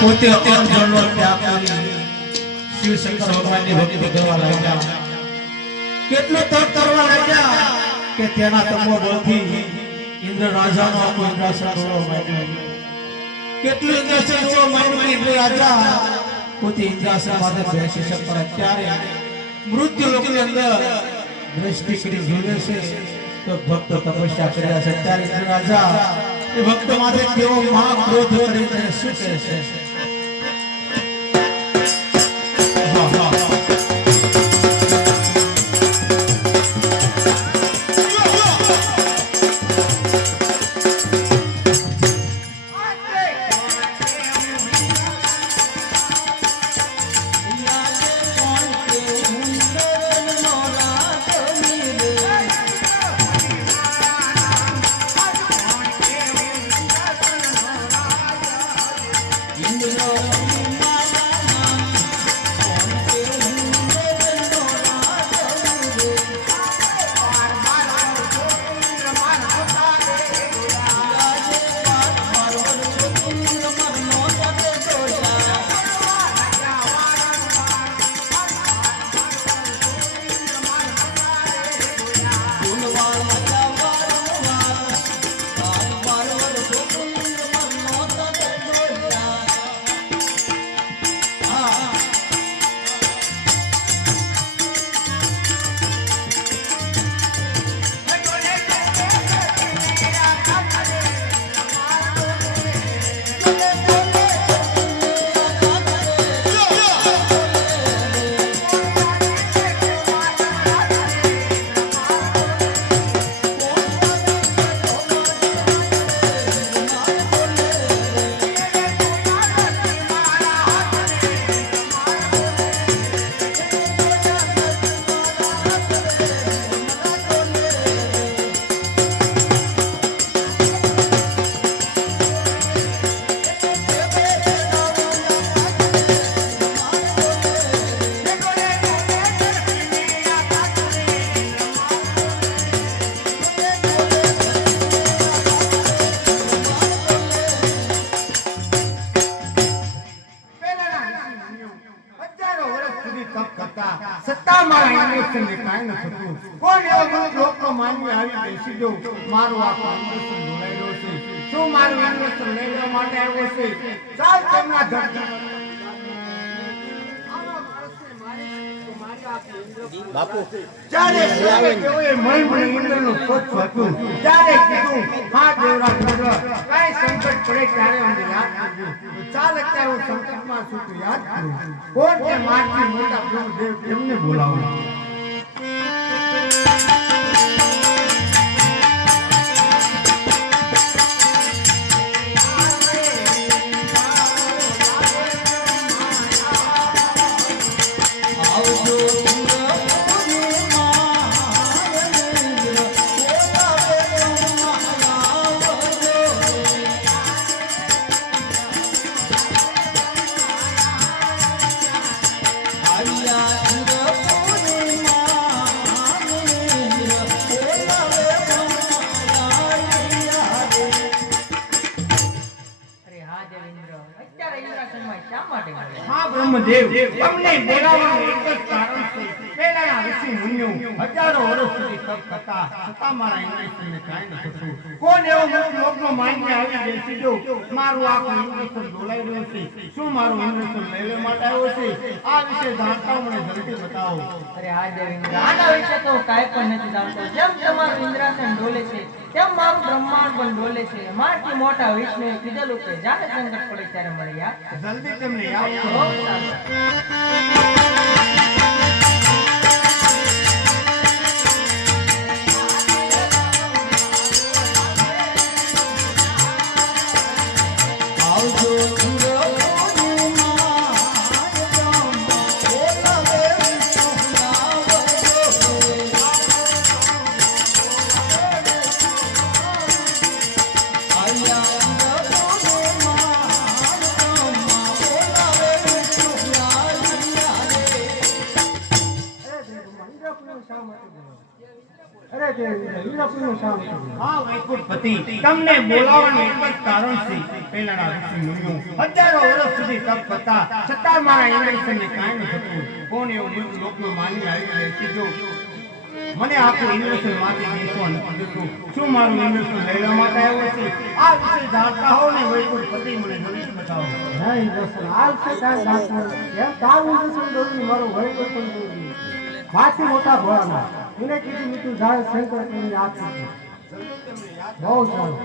પોતે અર્જુનનો ત્યાગ કરી શિવ શંકર ભગવાનની ભક્તિ કરવા લાગ્યા. કેટલું તપ કરવા લાગ્યા કે તેના તપો બળથી ઇન્દ્ર રાજાનો આખો ઇન્દ્રાસન દોડો માંડ્યો. કેટલું ઇન્દ્રાસન દોડો માંડ્યો કે ઇન્દ્ર રાજા પોતે ઇન્દ્રાસન માથે બેસી શકતા. ત્યારે મૃત્યુ લોકની અંદર દ્રષ્ટિ કરી જોવે છે તો ભક્ત તપસ્યા કર્યા છે. ત્યારે ઇન્દ્ર રાજા એ ભક્ત માથે કેવો મહા ક્રોધ કરીને શું કહે છે? સત્તા મારા ઇન્દ્રસનને કાંઈ ન થતું. કોણ એવો લોકનો માનવી આવી બેસી ગયો? મારું આખું ઇન્દ્રસન ઢોળાઈ રહ્યો છે. શું મારું ઇન્દ્રસન લઈ લેવા માટે આવ્યો છે? ચાલ તેમના બાપુ જ્યારે તેઓએ મહિમની ઇન્દ્રનું સ્વચ્છ હતું ત્યારે કીધું, હા દેવરાજ ઇન્દ્ર, કાંઈ સંકટ પડે ત્યારે અમને યાદ કરજો. ચાલ અત્યારે હું સંકટમાં છું તો યાદ કરું. કોણ કે મારથી મોટા પ્રભુદેવ તેમને બોલાવો. બ્રહ્મદેવ, તમને બોલાવવાનું એક જ કારણ છે. પહેલાના ઋષિ મુનિઓ હજારો વર્ષ સુધી તપ કરતા છતાં મારા ઇન્દ્રસનને કાંઈ ન થતું. કોણ એવો લોકનો માનવી આવી બેસી ગયો? મારું આખું ઇન્દ્રસન ઢોળાઈ રહ્યું છે. શું મારું ઇન્દ્રસન લઈ લેવા માટે આવ્યો છે? આ વિશે જાણતા મને જલ્દી બતાવો. અરે હા દેવેન્દ્ર, આના વિશે તો કાંઈ પણ નથી જાણતો. જેમ તમારું ઇન્દ્રાસન ડોલે છે તેમ મારું બ્રહ્માંડ પણ ડોલે છે. મારથી મોટા વિષ્ણુએ કીધેલું કે જ્યારે સંકટ પડે ત્યારે મને યાદ જલ્દી તમને યાદ કરો. તમને બોલાવવાનું એક જ કારણ છે. પહેલાના ઋષિ મુનિઓ હજારો વર્ષ સુધી તપ કરતા છતાં મારા ઇન્દ્રસનને કાંઈ ન થતું. કોણ એવું મૃત લોકનો માની આવી જાય સીધો મને આખું ઇન્દ્રસન માંથી બેસવા નથી દેતું. શું મારું ઇન્દ્રસન લઈ માટે આવ્યો છે? આ વિશે જાણતા હો ને વૈકુંઠ પતિ મને જલ્દી બતાવો. ના ઇન્દ્રસન હાલ છે કાંઈ જાતનું એમ તારું ઇન્દ્રસન દોરી મારું વૈકુંઠ પણ દોરી માથી મોટા ભોળાના એને કીધું મીઠું જાય શંકર કરીને આપી બહુ સારું.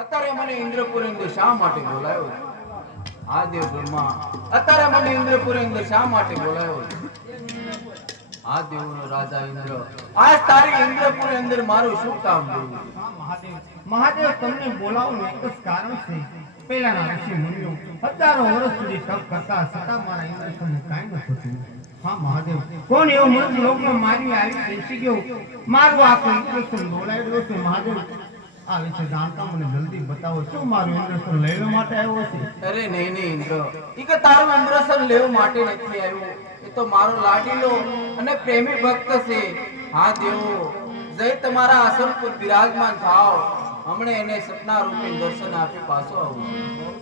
અત્યારે મને ઇન્દ્રપુર અંદર શા માટે બોલાયો છે? આ દેવ બ્રહ્મા અત્યારે મને ઇન્દ્રપુર અંદર શા માટે બોલાયો છે? આ દેવનો રાજા ઇન્દ્ર આજ તારી ઇન્દ્રપુર અંદર મારું શું કામ જોયું? મહાદેવ મહાદેવ તમને બોલાવવાનું એક જ કારણ છે. પહેલાના ઋષિ મુનિઓ હજારો વર્ષ સુધી તપ કરતા છતાં મારા ઇન્દ્રસનને કાંઈ ન થતું. હા મહાદેવ કોણ એવો મૃત લોકમાં મારી આવી બેસી ગયો મારું આખું ઇન્દ્રસન બોલાવી છે. મહાદેવ આ વિશે જાણતા મને જલ્દી બતાવો. શું મારું ઇન્દ્રસન લેવા માટે આવ્યો છે? અરે નહીં નહીં ઇન્દ્ર, ઈ કે તારું ઇન્દ્રસન લેવા માટે નથી આવ્યો. એ તો મારો લાડીલો અને પ્રેમી ભક્ત છે. હા દેવો, જય તમારા આસન પર બિરાજમાન થાઓ. હમણે એને સપના રૂપે દર્શન આપી પાછો આવું છું.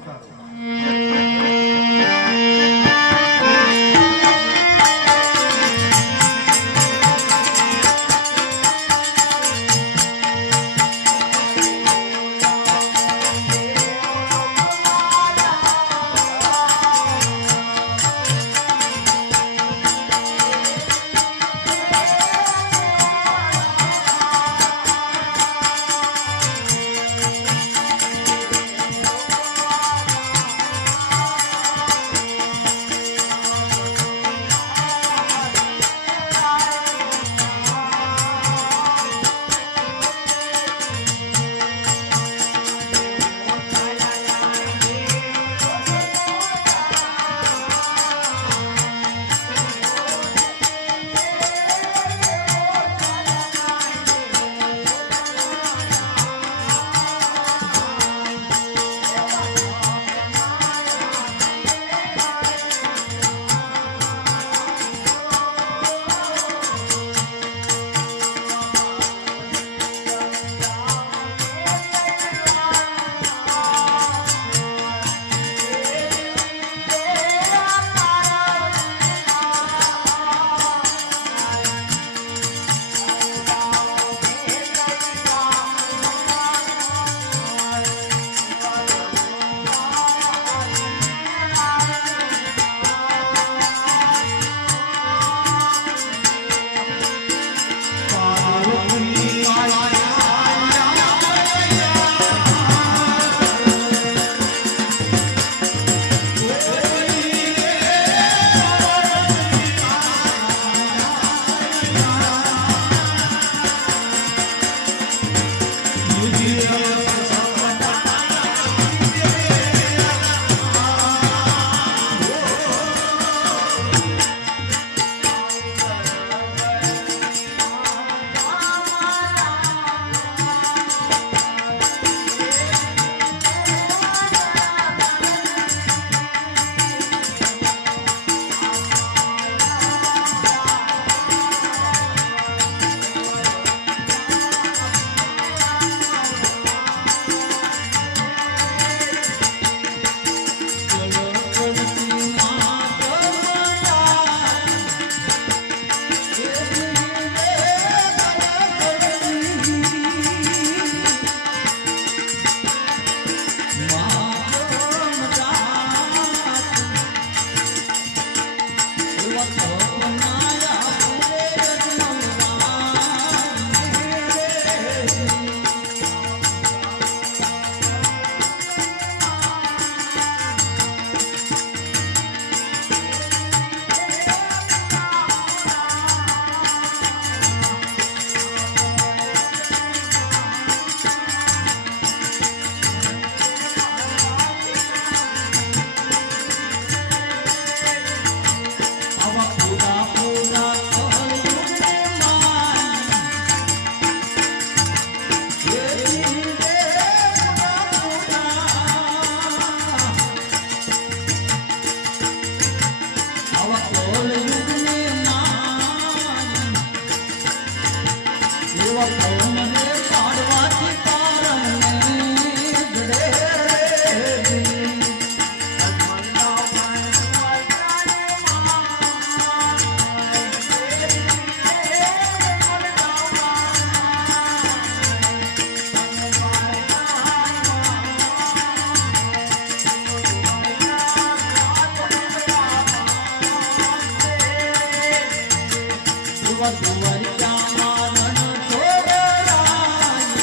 એવા દ્વારકામાં રણ છોડરાય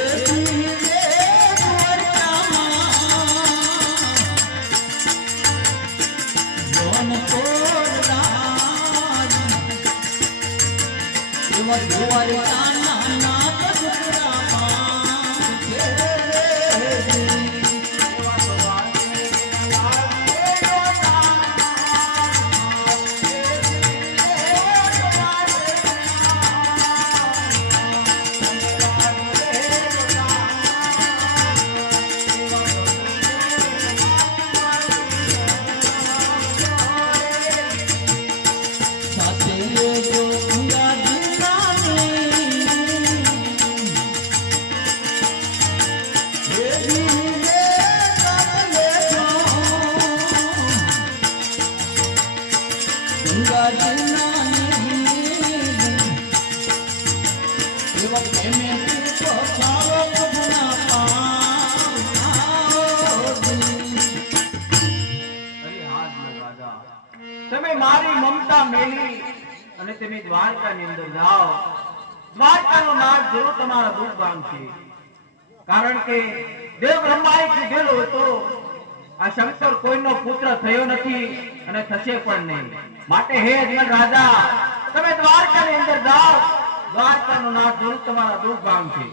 એવી રે દ્વારકામાં રણ છોડરાય એવા દ્વારકાના નાથ સુરામાં સાથે લેજો ગંગા તમે મારી મમતા મેલી અને તમે દ્વારકાની અંદર જાઓ. દ્વારકાનો નાથ જરૂર તમારા દુઃખ ભાંગશે. કારણ કે દેવ બ્રહ્માએ કીધેલું હતું આ શંકર કોઈનો પુત્ર થયો નથી અને થશે પણ નહીં. માટે હે અજમલ રાજા, તમે દ્વારકાની અંદર જાઓ. દ્વારકાનો નાથ જરૂર તમારા દુઃખ ભાંગશે.